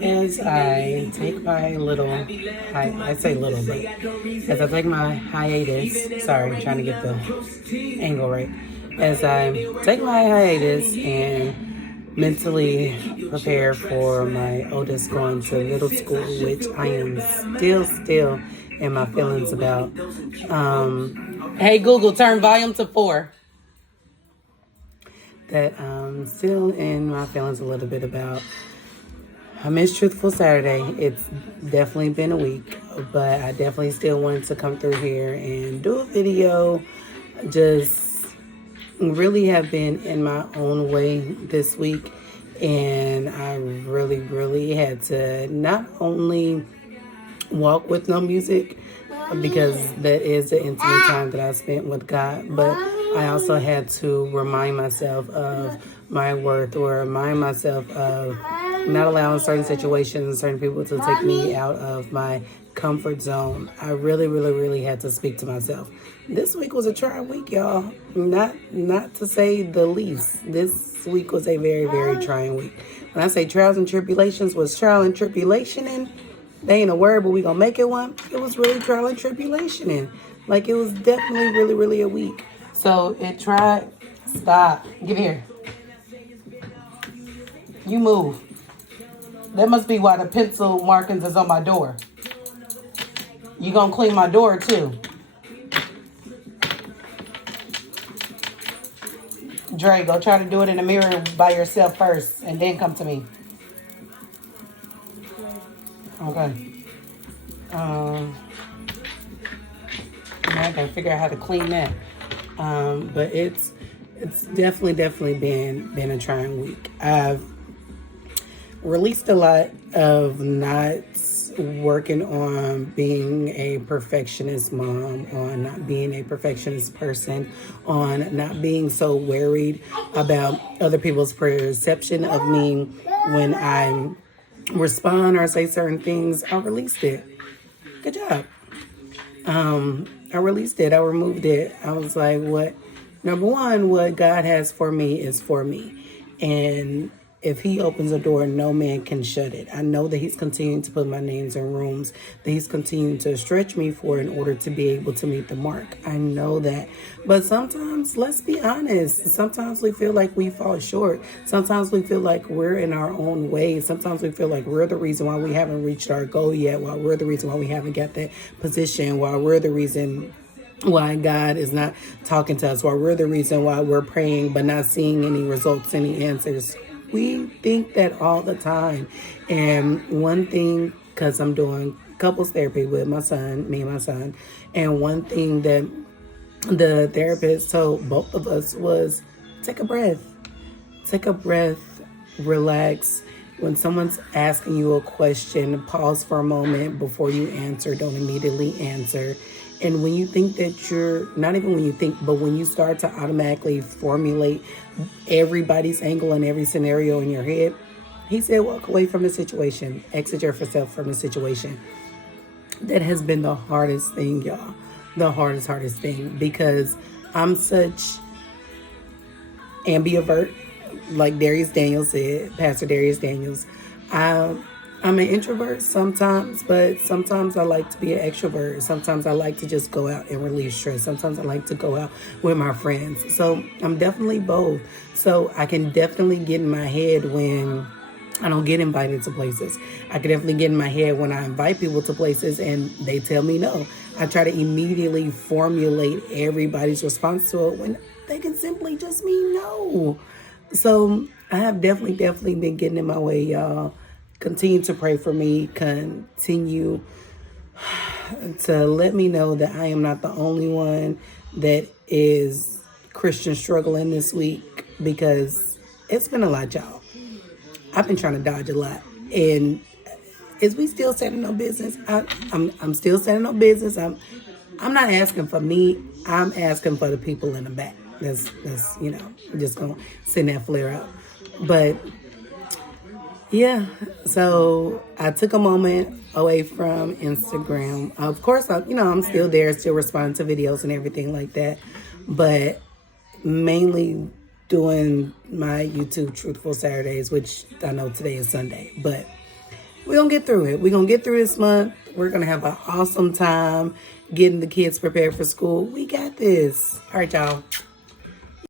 As I take my little, I say little, but as I take my hiatus, sorry, I'm trying to get the angle right. As I take my hiatus and mentally prepare for my oldest going to middle school, which I am still in my feelings about. Hey Google, turn volume to 4. That still in my feelings a little bit about. I missed Truthful Saturday. It's definitely been a week, but I definitely still wanted to come through here and do a video. Just really have been in my own way this week, and I really had to not only walk with no music, because that is the intimate time that I spent with God, but I also had to remind myself of my worth, or remind myself of not allowing certain situations, certain people to take me out of my comfort zone. I really had to speak to myself. This week was a trying week, y'all. Not to say the least. This week was a very trying week. When I say trials and tribulations, was trial and tribulation in? They ain't a word, but we gonna make it one. It was really trial and tribulation in. Like, it was definitely really a week. So it tried. Stop. Give here. You move. That must be why the pencil markings is on my door. You gonna clean my door too. Dre, go try to do it in the mirror by yourself first and then come to me. Okay. I gotta figure out how to clean that. But it's definitely been a trying week. I've released a lot of not working on being a perfectionist mom, on not being a perfectionist person, on not being so worried about other people's perception of me when I respond or say certain things. I released it. Good job. I released it. I removed it. I was like, number one, what God has for me is for me. And if he opens a door, no man can shut it. I know that he's continuing to put my names in rooms, that he's continuing to stretch me for in order to be able to meet the mark. I know that. But sometimes, let's be honest, sometimes we feel like we fall short. Sometimes we feel like we're in our own way. Sometimes we feel like we're the reason why we haven't reached our goal yet, while we're the reason why we haven't got that position, while we're the reason why God is not talking to us, while we're the reason why we're praying but not seeing any results, any answers. We think that all the time. And one thing, because I'm doing couples therapy with my son, me and my son, and one thing that the therapist told both of us was, take a breath, relax. When someone's asking you a question, pause for a moment before you answer. Don't immediately answer. And when you think that not even when you think, but when you start to automatically formulate everybody's angle and every scenario in your head, he said, walk away from the situation, exit yourself from the situation. That has been the hardest thing, y'all. The hardest thing, because I'm such ambivert, like Pastor Darius Daniels. I'm an introvert sometimes, but sometimes I like to be an extrovert. Sometimes I like to just go out and relieve stress. Sometimes I like to go out with my friends. So I'm definitely both. So I can definitely get in my head when I don't get invited to places. I can definitely get in my head when I invite people to places and they tell me no. I try to immediately formulate everybody's response to it when they can simply just mean no. So I have definitely been getting in my way, y'all. Continue to pray for me. Continue to let me know that I am not the only one that is Christian struggling this week, because it's been a lot, y'all. I've been trying to dodge a lot. And is we still standing on business? I'm still standing on business. I'm not asking for me. I'm asking for the people in the back. That's just gonna send that flare out. But yeah, so I took a moment away from Instagram. Of course, I'm still there, still responding to videos and everything like that, but mainly doing my YouTube Truthful Saturdays, which I know today is Sunday, but we're going to get through it. We're going to get through this month. We're going to have an awesome time getting the kids prepared for school. We got this. All right, y'all.